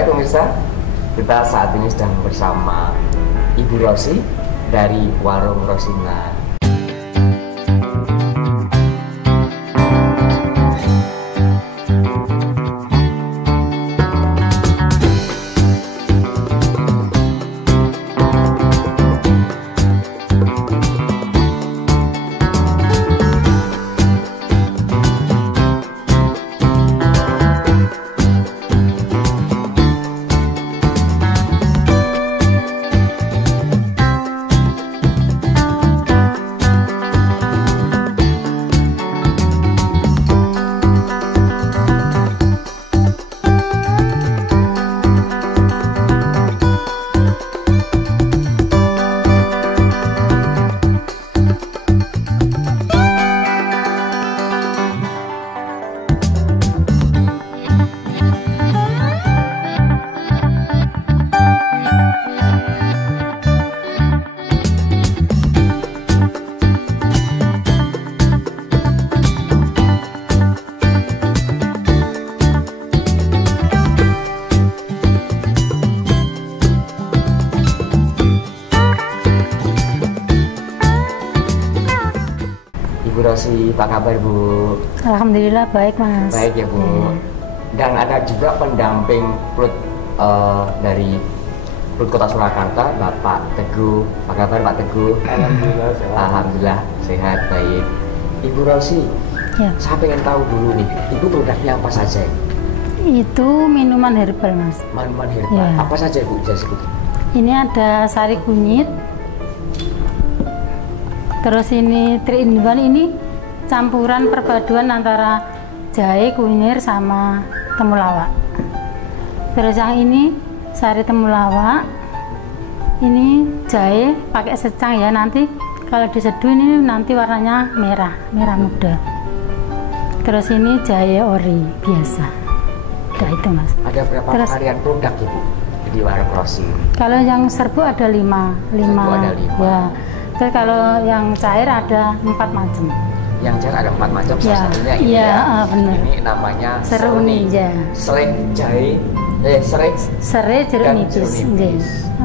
Baik pemirsa, kita saat ini sedang bersama Ibu Rosi dari Warung Rosina. Ibu Rosi, apa kabar Bu? Alhamdulillah baik Mas. Baik ya Bu. Dan ada juga pendamping perut dari perut Kota Surakarta, Bapak Teguh. Apa kabar Pak Teguh? Alhamdulillah sehat. Alhamdulillah sehat, baik. Ibu Rosi, Ya. saya pengen tahu dulu nih, Ibu produknya apa saja? Itu minuman herbal Mas. Minuman herbal, Ya. apa saja Bu bisa sebut? Ini ada sari kunyit. Terus ini 3-in-1, ini campuran perpaduan antara jahe, kunir sama temulawak. Terus yang ini sari temulawak. Ini jahe pakai secang ya, nanti kalau diseduh ini nanti warnanya merah muda. Terus ini jahe ori biasa. Udah itu Mas. Ada berapa Terus- varian produk Ibu di Warung Rosi? Kalau yang serbuk ada 5. Serbuk ada 5. Ya. Terus kalau yang cair ada 4 macam. Yang jarak ada 4 macam, salah Ya, satunya ini iya, ya. benar. Ini namanya Seruni, ya. Serai jahe, serai Serai jeruk dan nipis. jeruk nipis. Nggih.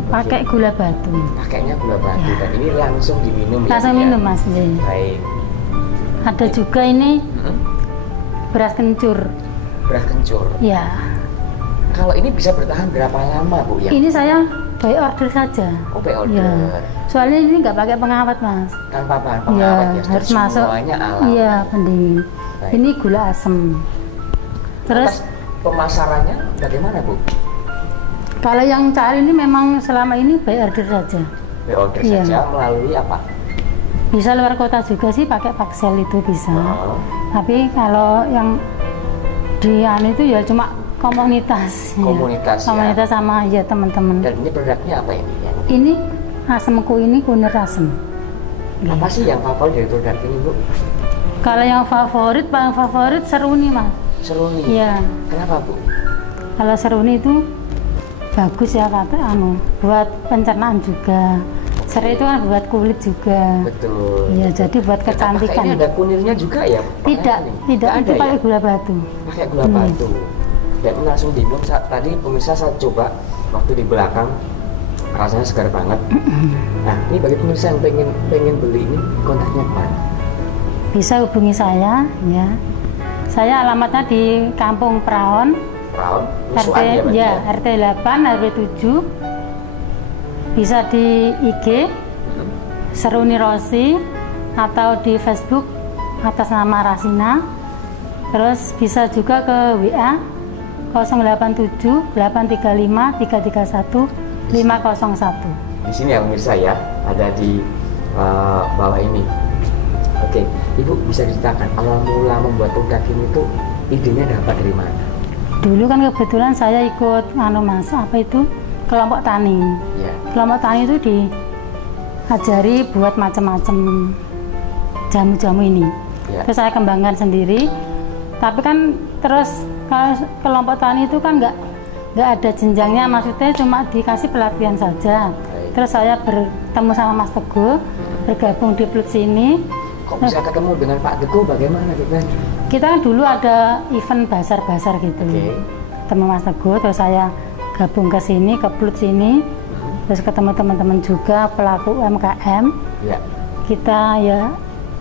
Pakai gula batu. Pakainya gula batu Ya. dan ini langsung diminum ya. Langsung Bu, ya? minum Mas. Nggih. Baik. Ada juga ini Hmm, beras kencur. beras kencur. Ya. Kalau ini bisa bertahan berapa lama Bu ya? Ini saya by order saja. Oh, by order. Ya. Soalnya ini nggak pakai pengawet Mas. Tanpa bahan Ya, pengawet ya, harus dan masuk. semuanya alam. Iya, pendingin. Baik. Ini gula asem. Terus Atas pemasarannya bagaimana Bu? kalau yang cair ini memang selama ini by order saja. By order Iya. saja melalui apa? Bisa luar kota juga sih pakai paksel itu bisa. Oh, Tapi kalau yang di anu itu ya cuma komunitas. Komunitas, ya. Komunitas sama ya teman-teman. dan ini produknya apa ini? Ini asemku ini kunir asem. Apa sih yang favorit dari produk ini Bu? Kalau yang favorit, paling favorit seruni Mas. Seruni. Iya. Kenapa Bu? Kalau seruni itu bagus ya kata anu buat pencernaan juga. Serai itu kan buat kulit juga. Betul. Iya, jadi buat Dan apakah kecantikan. ini ada kunirnya juga ya? Tidak, tidak Nggak itu ada pakai ya? gula batu. Pakai gula batu. Dan langsung diminum tadi pemirsa saya coba waktu di belakang rasanya segar banget. Nah, ini bagi pemirsa yang pengen beli ini kontaknya kemana? Bisa hubungi saya ya. Saya alamatnya di Kampung Praon, Praon, RT Nusuan ya berarti ya, ya? RT 8 RW 7. Bisa di IG Seruni Rosi atau di Facebook atas nama Rasina. Terus bisa juga ke WA 087 835 331 501. Di sini ya pemirsa ya, ada di bawah ini. Oke, Ibu bisa diceritakan awal mula membuat produk ini tuh idenya dapat dari mana? Dulu kan kebetulan saya ikut Mas, apa itu? Kelompok tani. Ya. Kelompok tani itu diajari buat macam-macam jamu-jamu ini. Ya. Terus saya kembangkan sendiri. Tapi kan terus kalau kelompok tani itu kan nggak ada jenjangnya, maksudnya cuma dikasih pelatihan saja. Baik. Terus saya bertemu sama Mas Teguh, bergabung di Plut sini. Kok bisa ketemu dengan Pak Teguh? Bagaimana gitu? Kita kan dulu ada event basar-basar gitu. Oke. Ketemu Mas Teguh, terus saya gabung ke sini, ke Plut sini, terus ketemu teman-teman juga pelaku UMKM. Ya. Kita ya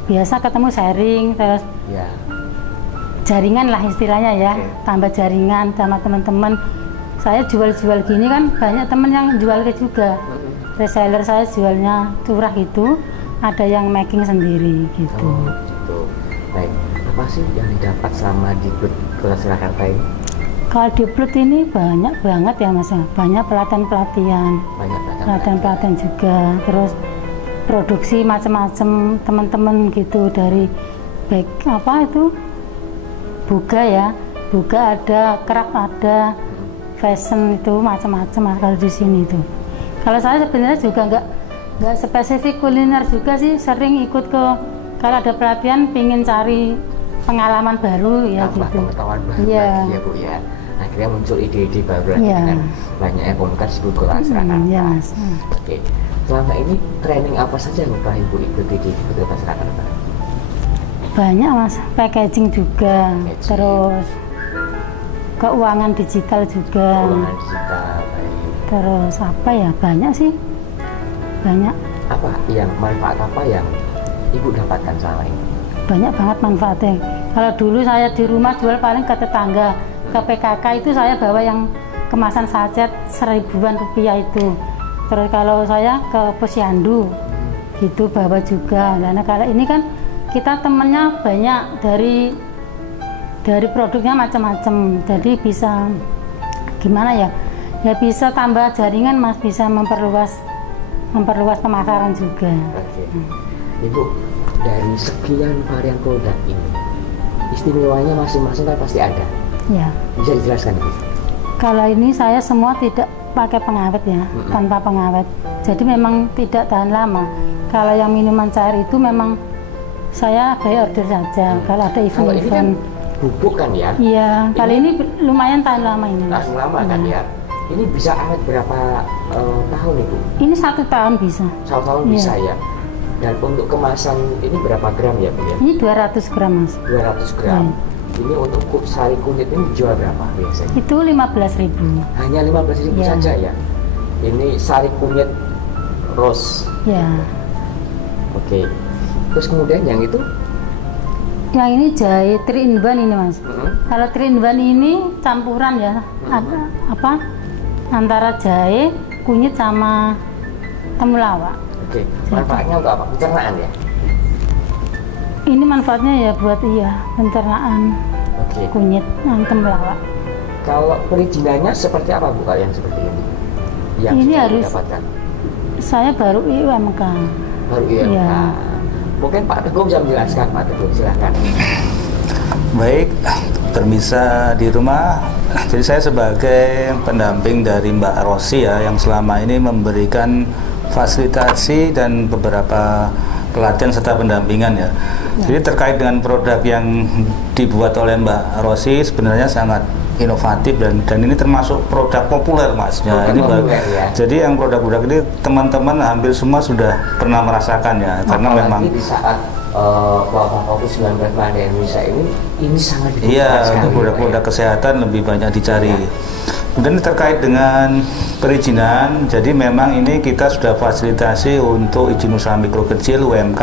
biasa ketemu sharing, terus Ya. jaringan lah istilahnya ya, tambah jaringan sama teman-teman. Saya jual-jual gini kan banyak teman yang jual ke juga. Reseller saya jualnya curah gitu, ada yang making sendiri gitu. Oh, gitu. Baik, apa sih yang didapat selama di Plut Kota Surakarta ini? Kalau di Plut ini banyak banget ya Mas, banyak pelatihan-pelatihan, Banyak pelatihan-pelatihan juga, terus produksi macam-macam teman-teman gitu dari baik apa itu buga ya, buga ada, kerak ada, fashion itu macam-macam kalau di sini itu. Kalau saya sebenarnya juga nggak spesifik kuliner juga sih, sering ikut ke kalau ada pelatihan pingin cari pengalaman baru ya tambah gitu. pengetahuan baru Iya. lagi ya Bu ya. Akhirnya muncul ide-ide baru lagi Iya. dengan banyaknya komunitas di Kota Surakarta. Iya Mas. Oke, selama ini training apa saja yang telah Ibu ikuti di Kota Surakarta? Banyak Mas, packaging juga, Packaging. terus keuangan digital juga, Keuangan digital, baik. terus apa ya, banyak sih, banyak Manfaat apa yang Ibu dapatkan selama ini? banyak banget manfaatnya. Kalau dulu saya di rumah jual paling ke tetangga, ke PKK itu saya bawa yang kemasan sachet 1.000-an rupiah itu. Terus kalau saya ke Posyandu gitu bawa juga. Karena kalau ini kan kita temennya banyak dari produknya macam-macam, jadi bisa gimana ya bisa tambah jaringan Mas, bisa memperluas pemasaran juga. Oke. Ibu, dari sekian varian produk ini, istimewanya masing-masing kan pasti ada. Ya, Bisa dijelaskan Bu? kalau ini saya semua tidak pakai pengawet ya, tanpa pengawet, jadi memang tidak tahan lama. Kalau yang minuman cair itu memang saya by order saja. Kalau ada Kalau ini kan event-event, bubuk kan ya? iya, kali ini lumayan tahan lama ini. Mas. Langsung lama kan ya? Ini bisa awet berapa tahun Ibu? Ini 1 tahun bisa. 1 tahun Iya. bisa ya? Dan untuk kemasan ini berapa gram ya Bu ya? Ini 200 gram Mas. 200 gram. Ini untuk sari kunyit ini dijual berapa biasanya? Itu 15.000. Hanya 15.000 Iya. saja ya? Ini sari kunyit rose. Ya. Oke. Terus kemudian yang itu? Yang ini jahe 3 in 1 ini Mas. Kalau 3 in 1 ini campuran ya, antara jahe, kunyit sama temulawak. Oke. Manfaatnya untuk apa? Pencernaan ya? Ini manfaatnya ya buat pencernaan Oke. kunyit temulawak. Kalau perizinannya seperti apa Bu kalau yang seperti ini? Yang Ini sudah harus- didapatkan? Saya baru IUMK. Baru ILK. Iya. Mungkin Pak Teguh bisa menjelaskan, Pak Teguh silahkan. Baik, pemirsa di rumah, jadi saya sebagai pendamping dari Mbak Rosi ya, yang selama ini memberikan fasilitasi dan beberapa pelatihan serta pendampingan ya. Jadi terkait dengan produk yang dibuat oleh Mbak Rosi sebenarnya sangat inovatif dan ini termasuk produk populer Mas. Ya, ini Populer, ya. Jadi yang produk-produk ini teman-teman hampir semua sudah pernah merasakan ya, karena Apalagi memang di saat wabah COVID-19 melanda Indonesia ini sangat dibutuhkan iya, sekali, untuk produk-produk Pak, ya. kesehatan lebih banyak dicari. Kemudian terkait dengan perizinan, jadi memang ini kita sudah fasilitasi untuk izin usaha mikro kecil, UMK,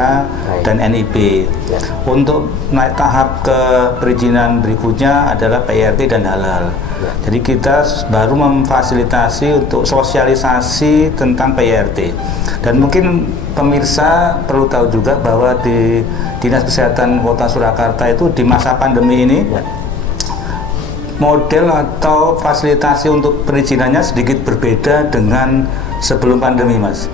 dan NIB. Ya. Untuk naik tahap ke perizinan berikutnya adalah PRT dan halal. Ya. Jadi kita baru memfasilitasi untuk sosialisasi tentang PRT. Dan mungkin pemirsa perlu tahu juga bahwa di Dinas Kesehatan Kota Surakarta itu di masa pandemi ini Ya. model atau fasilitasi untuk perizinannya sedikit berbeda dengan sebelum pandemi Mas.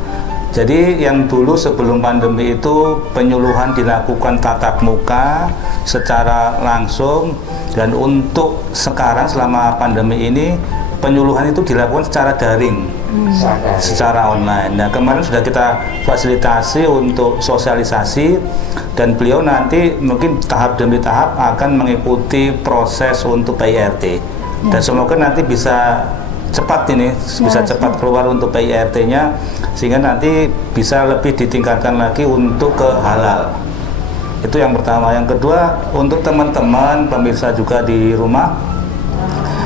Jadi yang dulu sebelum pandemi itu penyuluhan dilakukan tatap muka secara langsung, dan untuk sekarang selama pandemi ini penyuluhan itu dilakukan secara daring, secara online. Nah kemarin sudah kita fasilitasi untuk sosialisasi, dan beliau nanti mungkin tahap demi tahap akan mengikuti proses untuk PIRT, dan semoga nanti bisa cepat ini, bisa cepat keluar untuk PIRT-nya, sehingga nanti bisa lebih ditingkatkan lagi untuk ke halal. Itu yang pertama. Yang kedua, untuk teman-teman pemirsa juga di rumah,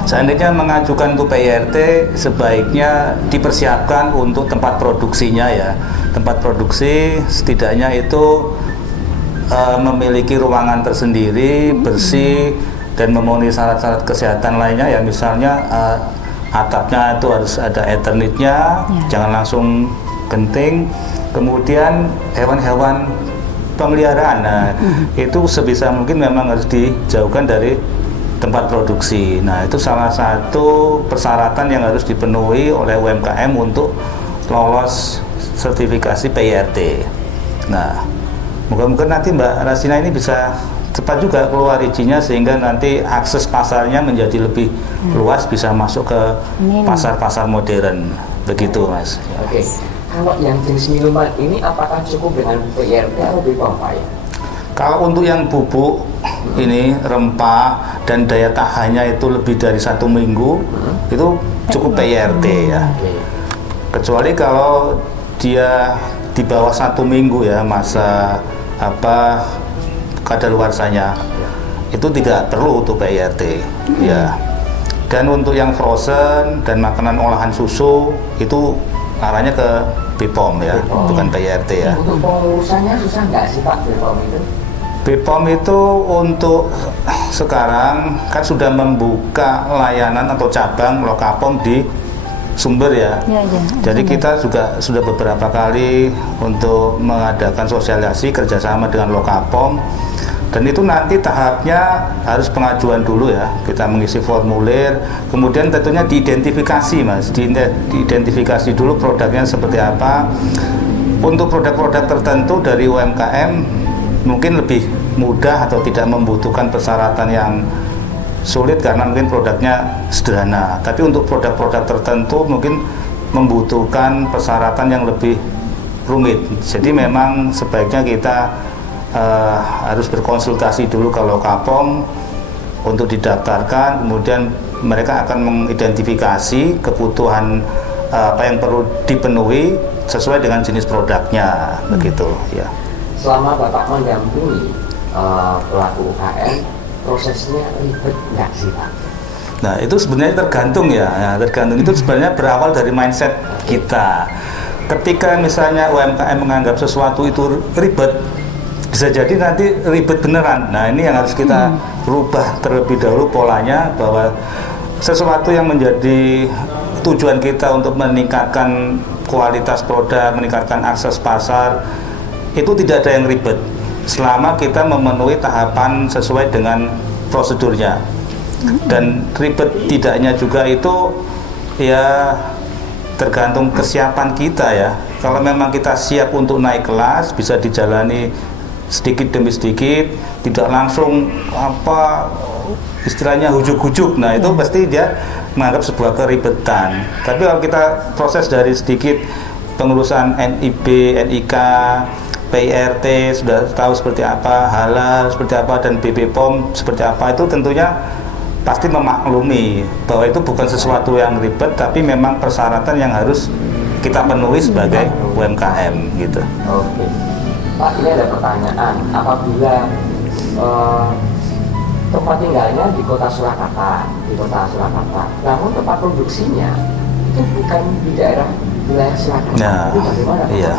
Seandainya mengajukan untuk PIRT, sebaiknya dipersiapkan untuk tempat produksinya ya. Tempat produksi setidaknya itu memiliki ruangan tersendiri, bersih, dan memenuhi syarat-syarat kesehatan lainnya ya. Misalnya atapnya itu harus ada Ethernetnya, jangan langsung genting. Kemudian hewan-hewan pemeliharaan, nah itu sebisa mungkin memang harus dijauhkan dari tempat produksi. Nah itu salah satu persyaratan yang harus dipenuhi oleh UMKM untuk lolos sertifikasi PIRT. Nah moga-moga nanti Mbak Rasina ini bisa cepat juga keluar izinnya, sehingga nanti akses pasarnya menjadi lebih luas, bisa masuk ke pasar-pasar modern, begitu Mas. Oke. Kalau yang jenis minuman ini apakah cukup dengan PIRT atau BPOM Pak ya? Kalau untuk yang bubuk ini rempah dan daya tahannya itu lebih dari 1 minggu, itu cukup PIRT ya. Kecuali kalau dia di bawah 1 minggu ya masa kadaluarsanya, itu tidak perlu untuk PIRT ya. Dan untuk yang frozen dan makanan olahan susu itu arahnya ke BPOM ya, bukan PIRT ya. Untuk pengurusannya susah nggak sih Pak BPOM itu? BPOM itu untuk sekarang kan sudah membuka layanan atau cabang Lokapom di Sumber ya. Jadi kita juga sudah beberapa kali untuk mengadakan sosialisasi kerjasama dengan Lokapom. Dan itu nanti tahapnya harus pengajuan dulu ya, kita mengisi formulir, kemudian tentunya diidentifikasi Mas, diidentifikasi dulu produknya seperti apa. Untuk produk-produk tertentu dari UMKM mungkin lebih mudah atau tidak membutuhkan persyaratan yang sulit karena mungkin produknya sederhana. Tapi untuk produk-produk tertentu mungkin membutuhkan persyaratan yang lebih rumit. Jadi memang sebaiknya kita harus berkonsultasi dulu ke Lokapom untuk didaftarkan, kemudian mereka akan mengidentifikasi kebutuhan apa yang perlu dipenuhi sesuai dengan jenis produknya, begitu ya. Selama Bapak mendampingi pelaku UKM, prosesnya ribet nggak sih Pak? Nah itu sebenarnya tergantung ya, tergantung. Itu sebenarnya berawal dari mindset kita. Ketika misalnya UMKM menganggap sesuatu itu ribet, bisa jadi nanti ribet beneran. Nah ini yang harus kita rubah terlebih dahulu polanya, bahwa sesuatu yang menjadi tujuan kita untuk meningkatkan kualitas produk, meningkatkan akses pasar, itu tidak ada yang ribet selama kita memenuhi tahapan sesuai dengan prosedurnya. Dan ribet tidaknya juga itu ya tergantung kesiapan kita ya. Kalau memang kita siap untuk naik kelas, bisa dijalani sedikit demi sedikit, tidak langsung istilahnya hujuk-hujuk. Nah itu pasti dia menganggap sebuah keribetan. Tapi kalau kita proses dari sedikit, pengurusan NIB, NIK, PIRT sudah tahu seperti apa, halal seperti apa, dan BPOM seperti apa, itu tentunya pasti memaklumi bahwa itu bukan sesuatu yang ribet, tapi memang persyaratan yang harus kita penuhi sebagai UMKM gitu. Oke. Pak, ini ada pertanyaan. Apabila tempat tinggalnya di kota Surakarta, namun tempat produksinya itu bukan di daerah wilayah Surakarta, itu bagaimana? Iya.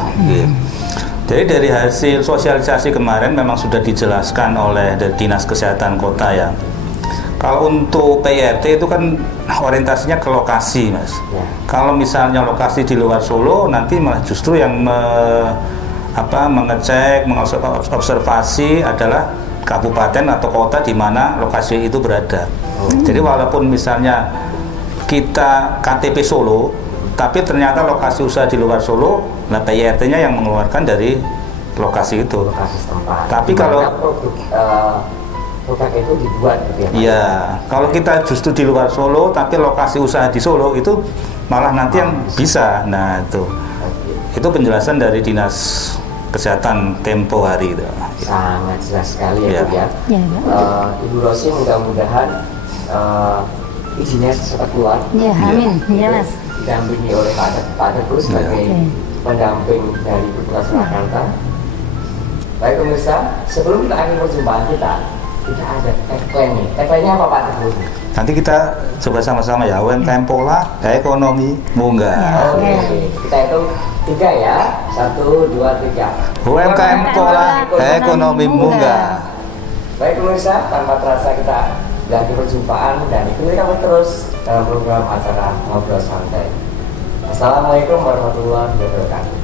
Jadi dari hasil sosialisasi kemarin memang sudah dijelaskan oleh dari Dinas Kesehatan Kota ya. Kalau untuk PIRT itu kan orientasinya ke lokasi Mas. Ya. Kalau misalnya lokasi di luar Solo, nanti malah justru yang mengecek, mengobservasi adalah kabupaten atau kota di mana lokasi itu berada. Jadi walaupun misalnya kita KTP Solo, tapi ternyata lokasi usaha di luar Solo, nah PIRT-nya yang mengeluarkan dari lokasi itu. Lokasi setempat. Tapi kalau produk itu dibuat gitu ya? Iya, kalau kita justru di luar Solo, tapi lokasi usaha di Solo, itu malah nanti yang bisa. Nah itu penjelasan dari Dinas Kesehatan tempo hari itu. Sangat jelas sekali ya Bu ya. Ibu Rosi mudah-mudahan izinnya cepat keluar. Ya, amin. Ya Mas. Didampingi oleh Pak Teguh sebagai pendamping dari Petugas Surakarta. Baik pemirsa, sebelum kita akhiri perjumpaan kita ada tagline nih. Tagline-nya apa Pak Teguh? Nanti kita coba sama-sama ya, UMKM pola, ekonomi munggah. Oke, kita hitung 3 ya. 1, 2, 3. UMKM pola, ekonomi munggah. Baik pemirsa, tanpa terasa kita lagi perjumpaan dan ikuti kami terus dalam program acara Ngobrol Santai. Assalamualaikum warahmatullahi wabarakatuh.